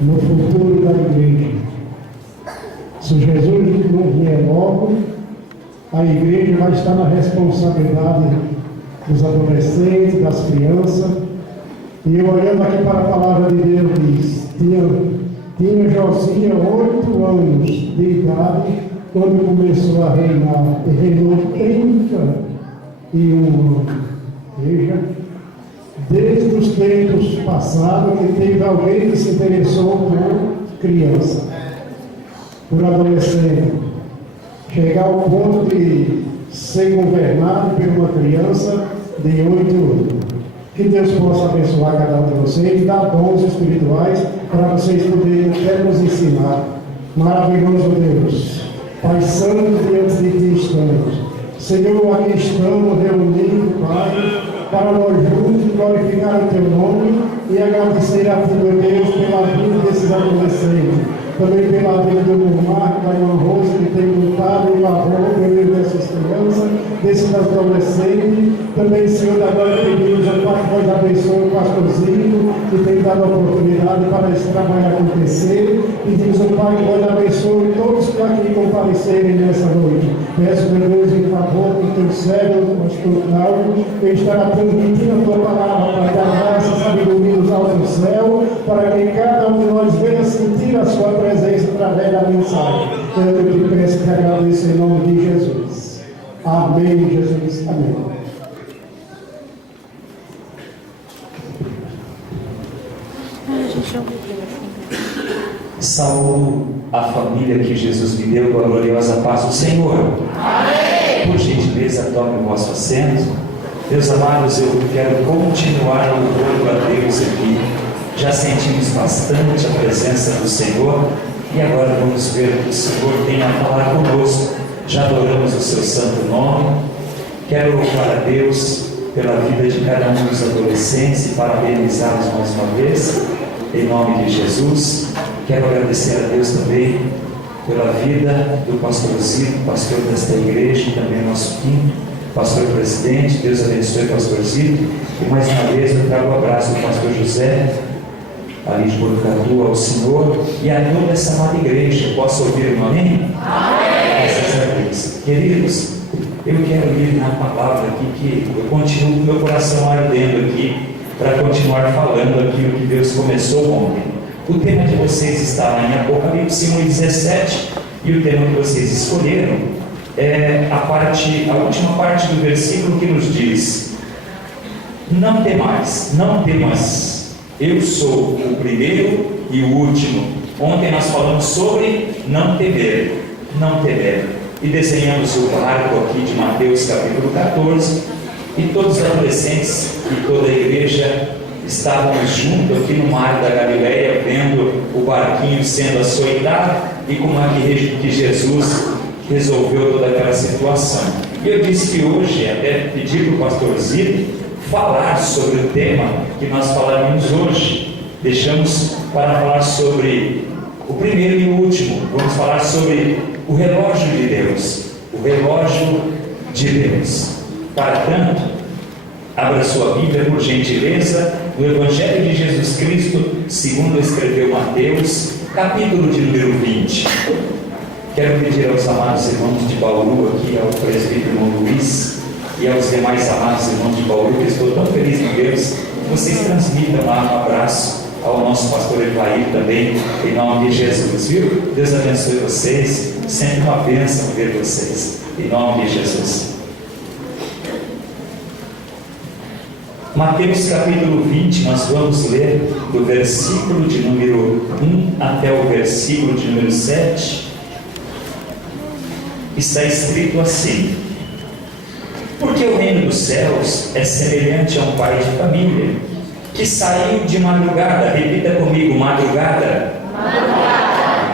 no futuro da igreja. Se Jesus não vier logo, a igreja vai estar na responsabilidade dos adolescentes, das crianças. E eu olhando aqui para a palavra de Deus, diz: tinha Josias 8 anos de idade quando começou a reinar, e reinou 31 anos. Veja, desde os tempos passados, que teve alguém que se interessou por criança, por adolescente, chegar ao ponto de ser governado por uma criança de 8 anos. Que Deus possa abençoar cada um de vocês e dar dons espirituais para vocês poderem até nos ensinar. Maravilhoso Deus, Pai Santo, diante de Ti estamos. Senhor, aqui estamos reunidos, Pai, para nós juntos glorificar o Teu nome e agradecer a Ti, meu Deus, pela vida desses adolescentes. Também pela vida do meu Marco, da irmã Rosa, que tem lutado em favor, meu Deus, dessas crianças, desses adolescentes. Também, Senhor, agora pedimos ao Pai que nos abençoe o pastorzinho, que tem dado a oportunidade para esse trabalho acontecer. Pedimos ao Pai que nos abençoe todos que aqui comparecerem nessa noite. Peço, meu Deus, em favor do Teu servo, o pastor Cláudio, que estará transmitindo a Tua palavra, para dar graça e sabedoria dos altos do céu, para que cada um de nós venha sentir a Sua presença através da mensagem. Eu te peço e te agradeço em nome de Jesus. Amém, Jesus. Amém. Saúdo a família que Jesus me deu com a gloriosa paz do Senhor. Amém. Por gentileza, tome o vosso assento. Meus amados, eu quero continuar louvando a Deus aqui. Já sentimos bastante a presença do Senhor e agora vamos ver o que o Senhor tem a falar conosco. Já adoramos o seu santo nome. Quero louvar a Deus pela vida de cada um dos adolescentes e parabenizá-los mais uma vez, em nome de Jesus. Quero agradecer a Deus também pela vida do pastorzinho, pastor desta igreja, e também nosso quinto pastor presidente. Deus abençoe o pastorzinho. E mais uma vez eu trago o abraço do pastor José, ali de Botucatu, ao Senhor e a toda essa amada igreja. Posso ouvir um amém? Amém! Graças a Deus. Queridos, eu quero ir na palavra aqui, que eu continuo com meu coração ardendo aqui, para continuar falando aquilo que Deus começou ontem. O tema de vocês está lá em Apocalipse 1:17, e o tema que vocês escolheram é a última parte do versículo que nos diz: não temais, não temas, eu sou o primeiro e o último. Ontem nós falamos sobre não temer, não temer, e desenhamos o barco aqui de Mateus capítulo 14, e todos os adolescentes e toda a igreja estávamos juntos aqui no mar da Galileia, vendo o barquinho sendo açoitado e como é que Jesus resolveu toda aquela situação. E eu disse que hoje, até pedi para o pastor Zito falar sobre o tema que nós falaremos hoje. Deixamos para falar sobre o primeiro e o último. Vamos falar sobre o relógio de Deus. O relógio de Deus. Para tanto, abra sua Bíblia, por gentileza, no Evangelho de Jesus Cristo, segundo escreveu Mateus, capítulo de número 20. Quero pedir aos amados irmãos de Bauru, aqui ao presbítero irmão Luiz, e aos demais amados irmãos de Bauru, que estou tão feliz em Deus, vocês transmitam lá um abraço ao nosso pastor Evair também, em nome de Jesus, viu? Deus abençoe vocês, sempre uma bênção ver vocês, em nome de Jesus. Mateus capítulo 20, nós vamos ler do versículo de número 1 até o versículo de número 7. Está escrito assim: porque o reino dos céus é semelhante a um pai de família, que saiu de madrugada, repita comigo, madrugada,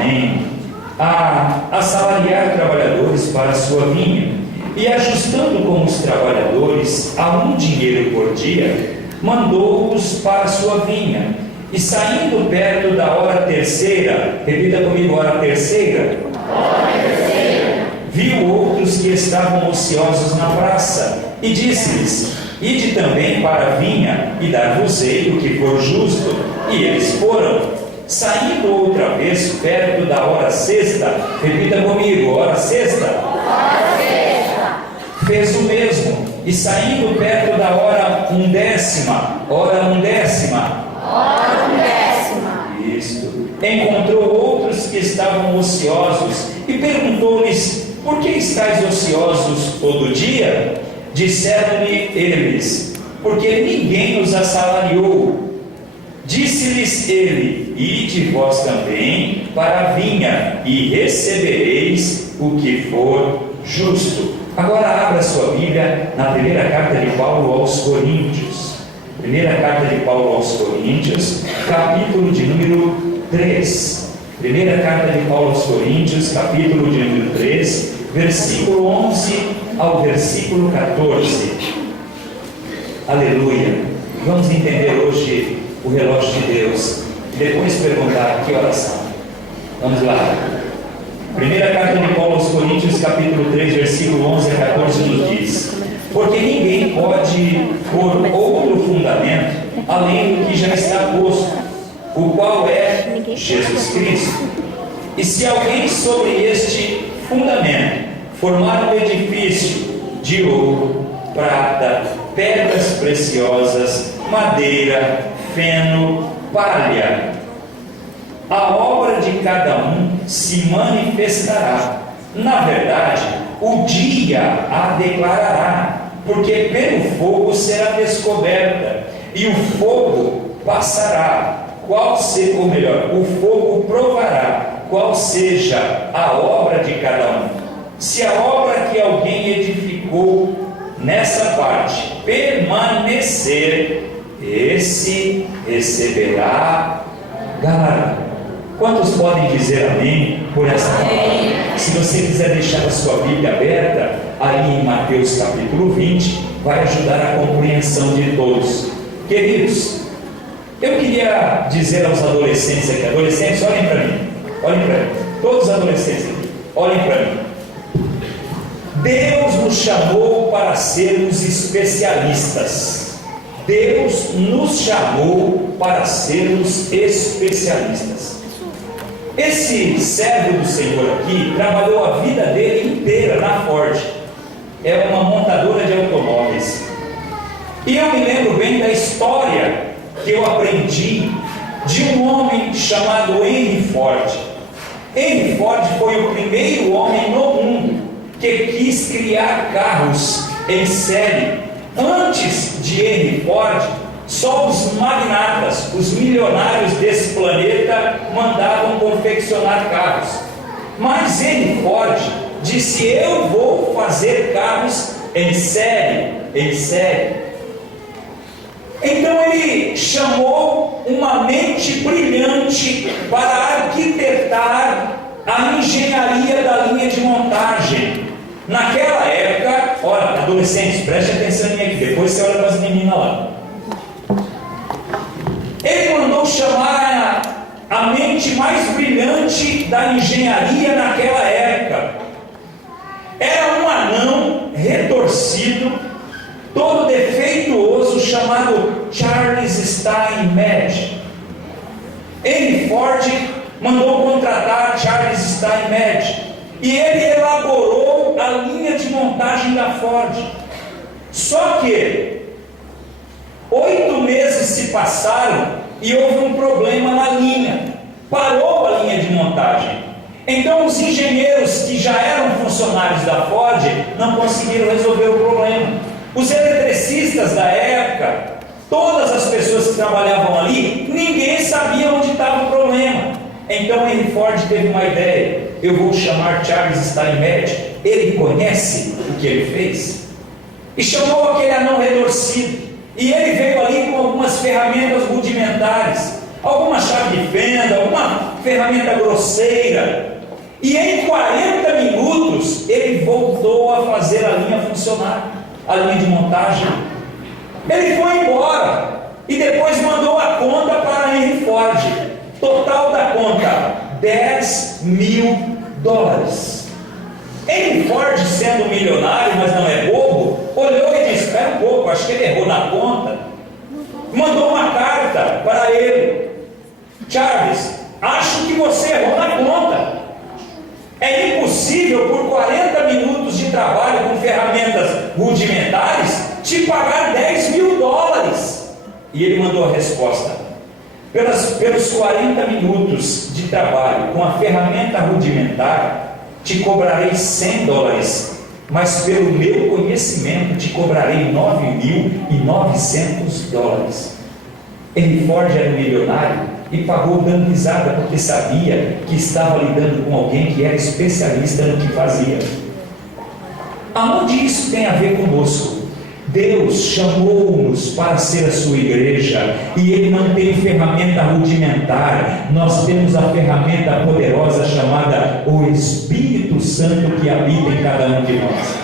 amém, a assalariar trabalhadores para a sua vinha. E ajustando com os trabalhadores a um dinheiro por dia, mandou-os para a sua vinha. E saindo perto da hora terceira, repita comigo, hora terceira, viu outros que estavam ociosos na praça, e disse-lhes: ide também para a vinha, e dar-vos-ei o que for justo. E eles foram. Saindo outra vez, perto da hora sexta, repita comigo, hora sexta. Hora sexta. Fez o mesmo. E saindo perto da hora undécima, hora undécima. Hora undécima. Isto. Encontrou outros que estavam ociosos e perguntou-lhes: por que estáis ociosos todo dia? Disseram-lhe eles: porque ninguém nos assalariou. Disse-lhes ele: ide vós também para a vinha, e recebereis o que for justo. Agora abra sua Bíblia na primeira carta de Paulo aos Coríntios. Primeira carta de Paulo aos Coríntios, capítulo de número 3. Primeira carta de Paulo aos Coríntios, capítulo de número 3, versículo 11 ao versículo 14. Aleluia. Vamos entender hoje o relógio de Deus e depois perguntar que horas são. Vamos lá. Primeira carta de Paulo aos Coríntios, capítulo 3, versículo 11 a 14 nos diz: porque ninguém pode pôr outro fundamento além do que já está posto, o qual é Jesus Cristo. E se alguém sobre este fundamento formar um edifício de ouro, prata, pedras preciosas, madeira, feno, palha, a obra de cada um se manifestará. Na verdade, o dia a declarará, porque pelo fogo será descoberta, e o fogo passará, ou melhor, o fogo provará qual seja a obra de cada um. Se a obra que alguém edificou nessa parte permanecer, esse receberá galardão. Quantos podem dizer amém por essa palavra? Se você quiser deixar a sua Bíblia aberta, aí em Mateus capítulo 20, vai ajudar a compreensão de todos. Queridos, eu queria dizer aos adolescentes aqui, adolescentes, olhem para mim, todos os adolescentes aqui, olhem para mim. Deus nos chamou para sermos especialistas. Deus nos chamou para sermos especialistas. Esse servo do Senhor aqui trabalhou a vida dele inteira na Ford. É uma montadora de automóveis. E eu me lembro bem da história que eu aprendi de um homem chamado Henry Ford. Henry Ford foi o primeiro homem no mundo que quis criar carros em série. Antes de Henry Ford, só os magnatas, os milionários desse planeta mandavam confeccionar carros. Mas Henry Ford disse: eu vou fazer carros em série, Então ele chamou uma mente brilhante para arquitetar a engenharia da linha de montagem. Naquela época, olha, adolescentes, preste atenção em mim aqui, depois você olha para as meninas lá. Ele mandou chamar a mente mais brilhante da engenharia naquela época. Era um anão retorcido, todo defeituoso, chamado Charles Steinmetz. Henry Ford mandou contratar Charles Steinmetz e ele elaborou a linha de montagem da Ford. Só que 8 meses se passaram e houve um problema na linha. Parou a linha de montagem. Então os engenheiros que já eram funcionários da Ford não conseguiram resolver o problema. Os eletricistas da época, todas as pessoas que trabalhavam ali, ninguém sabia onde estava o problema. Então Henry Ford teve uma ideia: eu vou chamar Charles Steinmetz, ele conhece o que ele fez. E chamou aquele anão retorcido. E ele veio ali com algumas ferramentas rudimentares, alguma chave de fenda, alguma ferramenta grosseira. E em 40 minutos ele voltou a fazer a linha funcionar, a linha de montagem. Ele foi embora e depois mandou a conta para Henry Ford. Total da conta, $10 mil. Henry Ford, sendo milionário, mas não é bobo, olhou e disse: espera um pouco, pouco, acho que ele errou na conta, mandou uma carta para ele: Charles, acho que você errou na conta. É impossível por 40 minutos de trabalho com ferramentas rudimentares te pagar $10.000. E ele mandou a resposta: pelos 40 minutos de trabalho com a ferramenta rudimentar, te cobrarei $100, mas pelo meu conhecimento te cobrarei $9.900. Henry Ford era um milionário e pagou dando risada, porque sabia que estava lidando com alguém que era especialista no que fazia. Aonde isso tem a ver conosco? Deus chamou-nos para ser a sua igreja, e Ele não tem ferramenta rudimentar. Nós temos a ferramenta poderosa chamada o Espírito Santo, que habita em cada um de nós.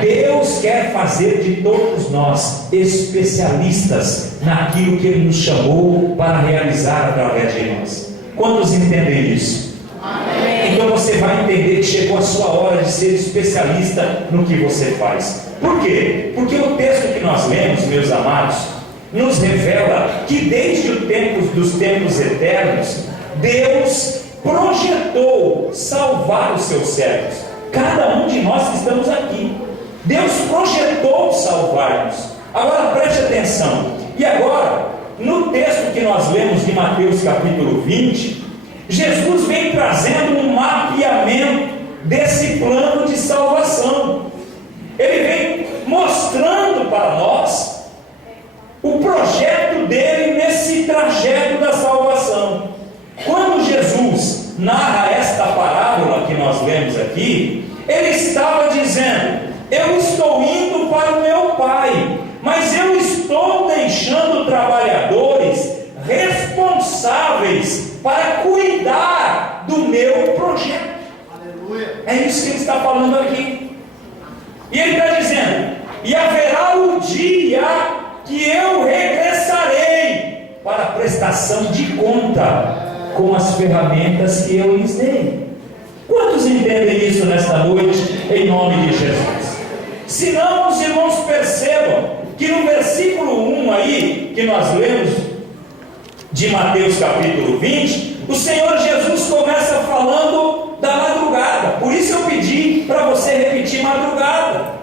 Deus quer fazer de todos nós especialistas naquilo que Ele nos chamou para realizar através de nós. Quantos entendem isso? Amém. Então você vai entender que chegou a sua hora de ser especialista no que você faz. Por quê? Porque o texto que nós lemos, meus amados, nos revela que desde dos tempos eternos, Deus projetou salvar os seus servos. Cada um de nós que estamos aqui, Deus projetou salvar-nos. Agora preste atenção. E agora, no texto que nós lemos de Mateus capítulo 20, Jesus vem trazendo um mapeamento desse plano de salvação. Ele vem mostrando para nós o projeto dele nesse trajeto da salvação. Quando Jesus narra esta parábola que nós lemos aqui, ele estava dizendo: eu estou indo para o meu Pai, mas eu estou deixando trabalhadores responsáveis para cuidar do meu projeto. Aleluia. É isso que ele está falando aqui. E ele está dizendo: e haverá o dia que eu regressarei para a prestação de conta com as ferramentas que eu lhes dei. Quantos entendem isso nesta noite, em nome de Jesus? Se não, os irmãos percebam que no versículo 1 aí, que nós lemos de Mateus capítulo 20, o Senhor Jesus começa falando da madrugada. Por isso eu pedi para você repetir madrugada.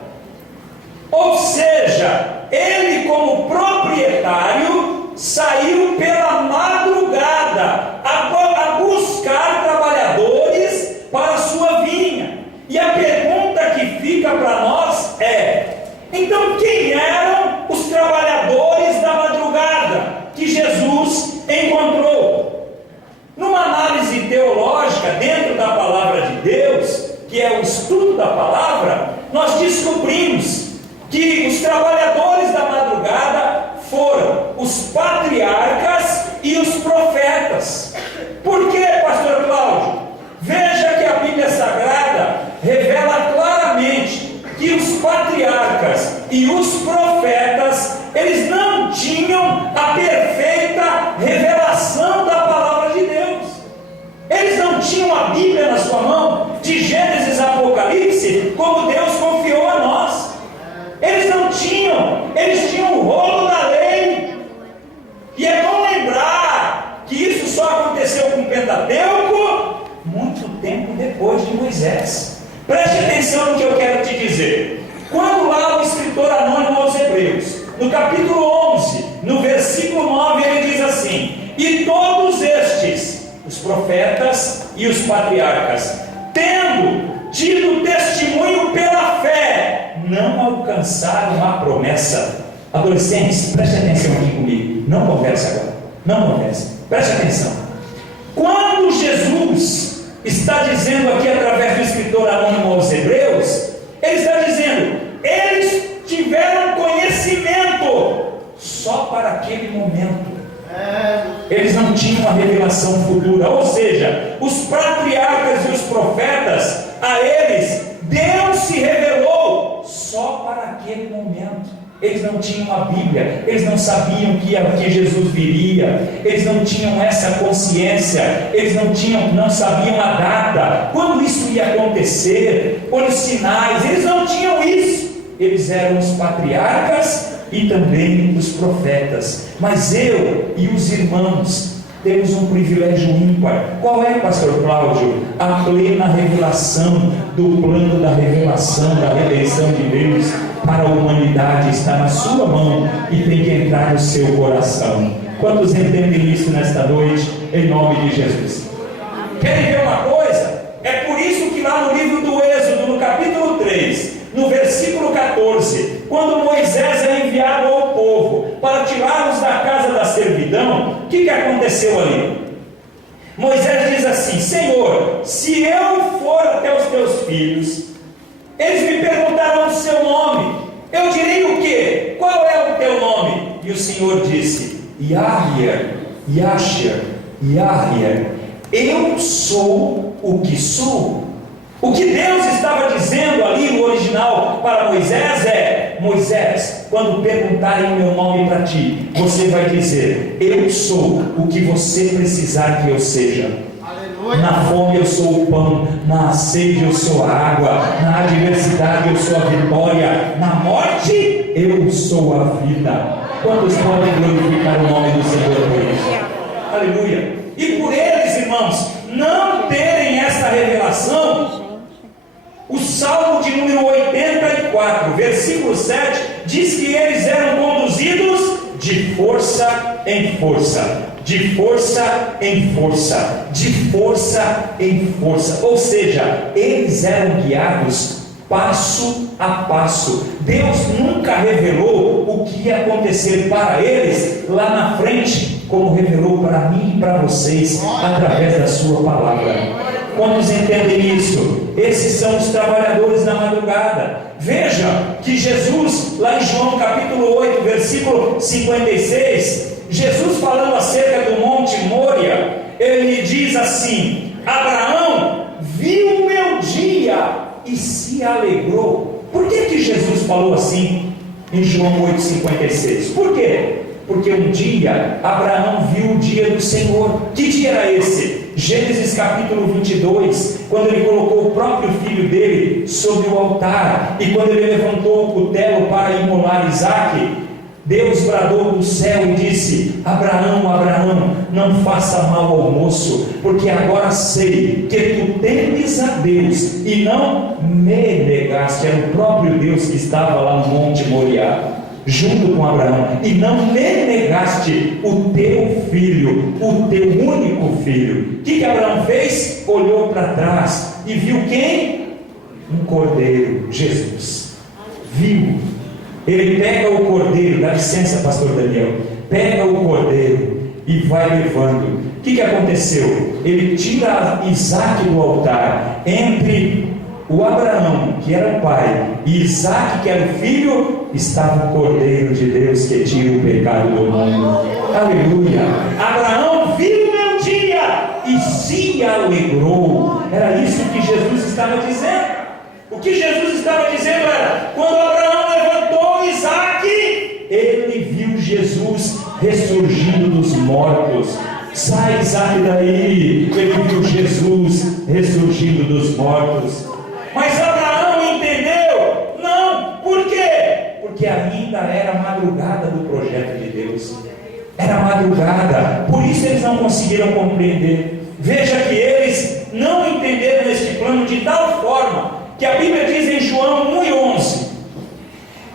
Ou seja, ele como proprietário saiu pela madrugada a buscar trabalhadores para a sua vinha. E a pergunta que fica para nós é: então quem eram os trabalhadores da madrugada que Jesus encontrou? Numa análise teológica dentro da palavra de Deus, que é o estudo da palavra, nós descobrimos que os trabalhadores da madrugada foram os patriarcas e os profetas. Por quê, pastor Cláudio? Veja que a Bíblia Sagrada revela claramente que os patriarcas e os profetas, eles não tinham a perfeita revelação da palavra de Deus. Eles não tinham a Bíblia na sua mão, de Gênesis a Apocalipse, como Deus confiou a nós. Eles não tinham, eles tinham o rolo da lei. E é bom lembrar que isso só aconteceu com o Pentateuco muito tempo depois de Moisés. Preste atenção no que eu quero te dizer. Quando lá o escritor anônimo aos Hebreus, no capítulo 11, no versículo 9, ele diz assim: e todos estes, os profetas e os patriarcas, tendo tido testemunho pela fé, não alcançaram a promessa. Adolescentes, preste atenção aqui comigo. Não converse agora. Não converse. Preste atenção. Quando Jesus está dizendo aqui através do escritor anônimo aos Hebreus, ele está dizendo: eles tiveram conhecimento só para aquele momento. Eles não tinham a revelação futura. Ou seja, os patriarcas e os profetas, a eles Deus se revelou só para aquele momento. Eles não tinham a Bíblia, eles não sabiam que Jesus viria, eles não tinham essa consciência, eles não sabiam a data, quando isso ia acontecer, os sinais, eles não tinham isso. Eles eram os patriarcas e também os profetas. Mas eu e os irmãos temos um privilégio ímpar. Qual é, pastor Cláudio? A plena revelação do plano da revelação, da redenção de Deus para a humanidade está na sua mão e tem que entrar no seu coração. Quantos entendem isso nesta noite, em nome de Jesus? Querem ver uma coisa? É por isso que lá no livro do Êxodo, no capítulo 3, no versículo 14, quando Moisés é enviado ao povo para tirá-los da casa da servidão, o que aconteceu ali? Moisés diz assim: Senhor, se eu for até os teus filhos, eles me perguntaram o seu nome, eu direi o quê? Qual é o teu nome? E o Senhor disse: Yahweh, Yasher, Yahweh, eu sou o que sou. O que Deus estava dizendo ali no original para Moisés é: Moisés, quando perguntarem o meu nome para ti, você vai dizer: eu sou o que você precisar que eu seja. Aleluia. Na fome eu sou o pão, na sede eu sou a água, na adversidade eu sou a vitória, na morte eu sou a vida. Quantos podem glorificar o nome do Senhor por isso? Aleluia. E por eles, irmãos, não terem essa revelação, o Salmo de número 84, versículo 7, diz que eles eram conduzidos de força em força, de força em força, de força em força. Ou seja, eles eram guiados passo a passo. Deus nunca revelou o que ia acontecer para eles lá na frente, como revelou para mim e para vocês através da sua palavra. Quantos entendem isso? Esses são os trabalhadores da madrugada. Veja que Jesus, lá em João capítulo 8, versículo 56, Jesus falando acerca do Monte Moria, ele diz assim: Abraão viu o meu dia e se alegrou. Por que Jesus falou assim em João 8,56? Por quê? Porque um dia Abraão viu o dia do Senhor. Que dia era esse? Gênesis capítulo 22, quando ele colocou o próprio filho dele sobre o altar, e quando ele levantou o cutelo para imolar Isaque, Deus bradou do céu e disse: Abraão, Abraão, não faça mal ao moço, porque agora sei que tu temes a Deus e não me negaste. Era o próprio Deus que estava lá no Monte Moriá junto com Abraão, e não me negaste o teu filho, o teu único filho. O que Abraão fez? Olhou para trás e viu quem? Um cordeiro, Jesus. Viu. Ele pega o cordeiro, dá licença, pastor Daniel, pega o cordeiro e vai levando. O que aconteceu? Ele tira Isaque do altar. Entre o Abraão, que era o pai, e Isaque, que era o filho, estava o cordeiro de Deus que tira o pecado do mundo. Aleluia. Abraão viu o meu dia e se alegrou. Era isso que Jesus estava dizendo. O que Jesus estava dizendo era: quando Abraão levantou Isaque, ele viu Jesus ressurgindo dos mortos. Sai, Isaque, daí. Ele viu Jesus ressurgindo dos mortos. Mas Abraão entendeu? Não. Por quê? Porque ainda era a madrugada do projeto de Deus. Era madrugada. Por isso eles não conseguiram compreender. Veja que eles não entenderam este plano de tal forma que a Bíblia diz em João 1:11: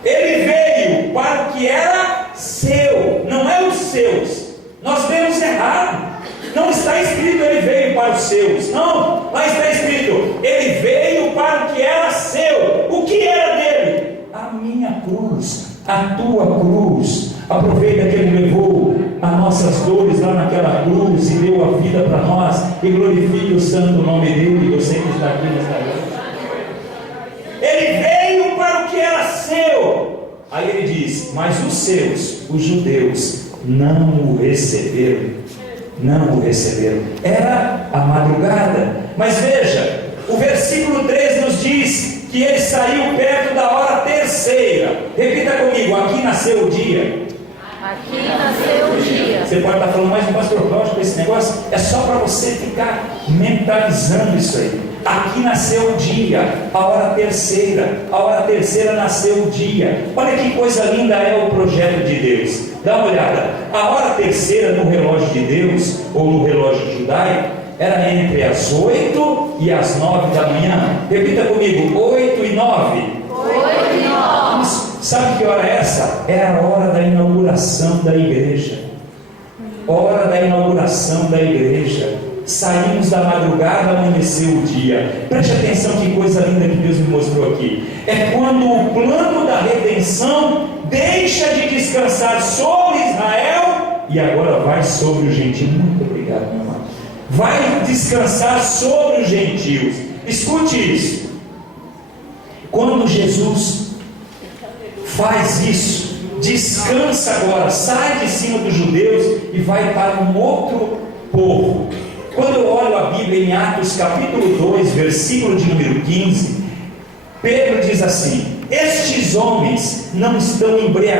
ele veio para o que era seu, não é os seus. Nós lemos errado. Não está escrito ele veio para os seus. Não, lá está escrito ele veio para o que era seu. O que era dele? A minha cruz, a tua cruz. Aproveita que ele levou as nossas dores lá naquela cruz e deu a vida para nós, e glorifique o santo nome dele. Você que está aqui nesta noite, ele veio para o que era seu. Aí ele diz: mas os seus, os judeus, não o receberam. Não o receberam. Era a madrugada. Mas veja, o versículo 3 nos diz que ele saiu perto da hora terceira. Repita comigo: aqui nasceu o dia. Aqui nasceu o dia. Você pode estar falando, mas pastor Cláudio, esse negócio é só para você ficar mentalizando isso aí. Aqui nasceu o dia, a hora terceira nasceu o dia. Olha que coisa linda é o projeto de Deus. Dá uma olhada, a hora terceira no relógio de Deus, ou no relógio judaico, era entre as 8 e as 9 da manhã. Repita comigo, 8 e 9. 8 e 9. Sabe que hora é essa? É a hora da inauguração da igreja. Hora da inauguração da igreja. Saímos da madrugada, amanheceu o dia. Preste atenção que coisa linda que Deus me mostrou aqui. É quando o plano da redenção deixa de descansar sobre Israel e agora vai sobre os gentios. Muito obrigado, meu amado. Vai descansar sobre os gentios. Escute isso. Quando Jesus faz isso, descansa agora, sai de cima dos judeus e vai para um outro povo. Quando eu olho a Bíblia em Atos capítulo 2, versículo de número 15, Pedro diz assim: estes homens não estão embriagados